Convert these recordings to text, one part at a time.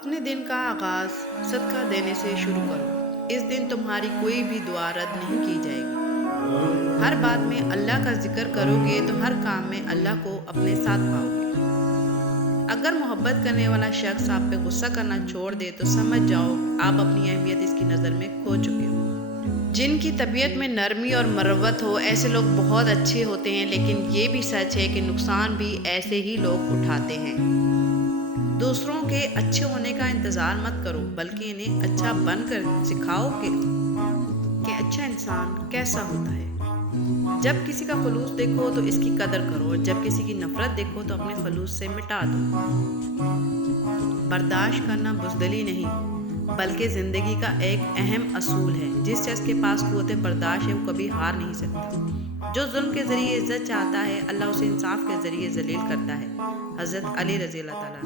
اپنے دن کا آغاز صدقہ دینے سے شروع کرو۔ اس دن تمہاری کوئی بھی دعا رد نہیں کی جائے گی۔ ہر بات میں اللہ کا ذکر کرو گے تو ہر کام میں اللہ کو اپنے ساتھ پاؤ گے۔ اگر محبت کرنے والا شخص آپ پہ غصہ کرنا چھوڑ دے تو سمجھ جاؤ آپ اپنی اہمیت اس کی نظر میں کھو چکے ہو۔ جن کی طبیعت میں نرمی اور مروت ہو ایسے لوگ بہت اچھے ہوتے ہیں، لیکن یہ بھی سچ ہے کہ نقصان بھی ایسے ہی لوگ اٹھاتے ہیں۔ دوسروں کے اچھے ہونے کا انتظار مت کرو، بلکہ انہیں اچھا بن کر سکھاؤ کہ اچھا انسان کیسا ہوتا ہے۔ جب کسی کا خلوص دیکھو تو اس کی قدر کرو، اور جب کسی کی نفرت دیکھو تو اپنے خلوص سے مٹا دو۔ برداشت کرنا بزدلی نہیں بلکہ زندگی کا ایک اہم اصول ہے۔ جس شخص کے پاس قوت برداشت ہے وہ کبھی ہار نہیں سکتا۔ جو ظلم کے ذریعے عزت چاہتا ہے اللہ اسے انصاف کے ذریعے ذلیل کرتا ہے۔ حضرت علی رضی اللہ تعالیٰ۔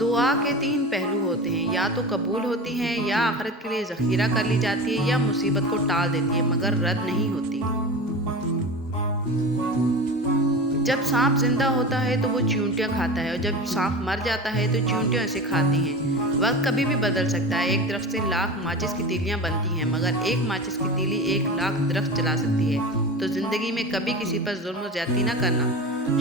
دعا کے 3 پہلو ہوتے ہیں، یا تو قبول ہوتی ہیں، یا آخرت کے لیے ذخیرہ کر لی جاتی ہے، یا مصیبت کو ٹال دیتی ہے مگر رد نہیں ہوتی۔ جب سانپ زندہ ہوتا ہے تو وہ چیونٹیاں کھاتا ہے، اور جب سانپ مر جاتا ہے تو چیونٹیاں اسے کھاتی ہیں۔ وقت کبھی بھی بدل سکتا ہے۔ ایک درخت سے لاکھ ماچس کی تیلیاں بنتی ہیں، مگر ایک ماچس کی تیلی 1,00,000 درخت جلا سکتی ہے۔ تو زندگی میں کبھی کسی پر ظلم و زیادتی نہ کرنا۔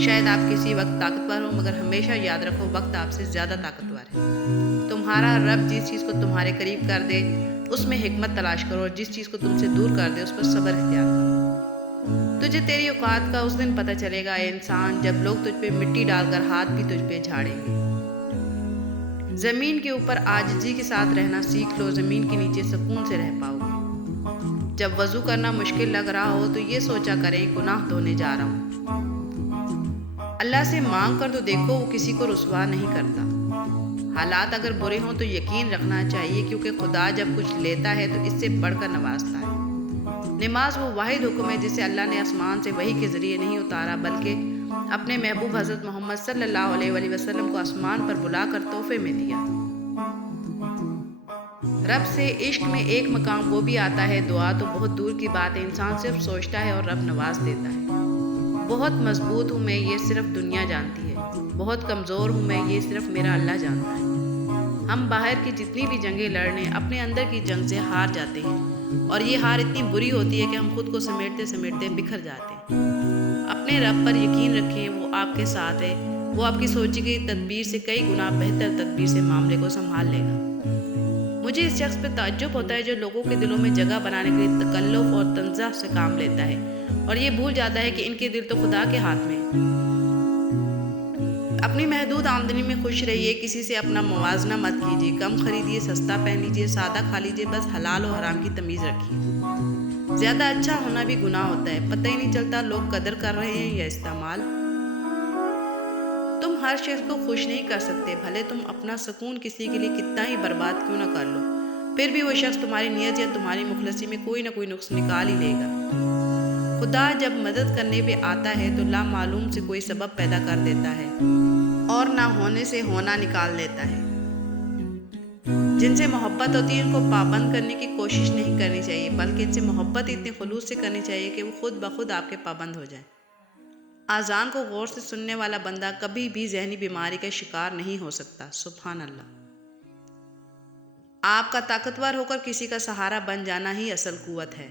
شاید آپ کسی وقت طاقتور ہو، مگر ہمیشہ یاد رکھو وقت آپ سے زیادہ طاقتور ہے۔ تمہارا رب جس چیز کو تمہارے قریب کر دے اس میں حکمت تلاش کرو، اور جس چیز کو تم سے دور کر دے اس پر صبر اختیار کرو۔ تجھے تیری اوقات کا اس دن پتہ چلے گا اے انسان، جب لوگ تجھ پہ مٹی ڈال کر ہاتھ بھی تجھ پہ جھاڑیں گے۔ زمین کے اوپر عاجزی کے ساتھ رہنا سیکھ لو، زمین کے نیچے سکون سے رہ پاؤ گے۔ جب وضو کرنا مشکل لگ رہا ہو تو یہ سوچا کریں گناہ دھونے جا رہا ہوں۔ اللہ سے مانگ کر تو دیکھو، وہ کسی کو رسوا نہیں کرتا۔ حالات اگر برے ہوں تو یقین رکھنا چاہیے، کیونکہ خدا جب کچھ لیتا ہے تو اس سے بڑھ کر نوازتا ہے۔ نماز وہ واحد حکم ہے جسے اللہ نے آسمان سے وحی کے ذریعے نہیں اتارا، بلکہ اپنے محبوب حضرت محمد صلی اللہ علیہ وآلہ وسلم کو آسمان پر بلا کر تحفے میں دیا۔ رب سے عشق میں ایک مقام وہ بھی آتا ہے، دعا تو بہت دور کی بات ہے، انسان صرف سوچتا ہے اور رب نواز دیتا ہے۔ بہت مضبوط ہوں میں، یہ صرف دنیا جانتی ہے۔ بہت کمزور ہوں میں، یہ صرف میرا اللہ جانتا ہے۔ ہم باہر کی جتنی بھی جنگیں لڑ لیں اپنے اندر کی جنگ سے ہار جاتے ہیں، اور یہ ہار اتنی بری ہوتی ہے کہ ہم خود کو سمیٹتے سمیٹتے بکھر جاتے ہیں۔ اپنے رب پر یقین رکھیں، وہ آپ کے ساتھ ہے۔ وہ آپ کی سوچی گئی تدبیر سے کئی گنا بہتر تدبیر سے معاملے کو سنبھال لے گا۔ مجھے اس شخص پہ تعجب ہوتا ہے جو لوگوں کے دلوں میں جگہ بنانے کے لیے تکلف اور تنزہ سے کام لیتا ہے، اور یہ بھول جاتا ہے کہ ان کے دل تو خدا کے ہاتھ میں ہیں۔ اپنی محدود آمدنی میں خوش رہیے، کسی سے اپنا موازنہ مت کیجیے۔ کم خریدیے، سستا پہن لیجیے، سادہ کھا لیجیے، بس حلال و حرام کی تمیز رکھیے۔ زیادہ اچھا ہونا بھی گناہ ہوتا ہے، پتہ ہی نہیں چلتا لوگ قدر کر رہے ہیں یا استعمال۔ تم ہر شخص کو خوش نہیں کر سکتے، بھلے تم اپنا سکون کسی کے لیے کتنا ہی برباد کیوں نہ کر لو، پھر بھی وہ شخص تمہاری نیت یا تمہاری مخلصی میں کوئی نہ کوئی نقص نکال ہی لے گا۔ خدا جب مدد کرنے پہ آتا ہے تو لامعلوم سے کوئی سبب پیدا کر دیتا ہے، اور نہ ہونے سے ہونا نکال دیتا ہے۔ جن سے محبت ہوتی ہے ان کو پابند کرنے کی کوشش نہیں کرنی چاہیے، بلکہ ان سے محبت اتنے خلوص سے کرنی چاہیے کہ وہ خود بخود آپ کے پابند ہو جائیں۔ اذان کو غور سے سننے والا بندہ کبھی بھی ذہنی بیماری کا شکار نہیں ہو سکتا۔ سبحان اللہ۔ آپ کا طاقتور ہو کر کسی کا سہارا بن جانا ہی اصل قوت ہے۔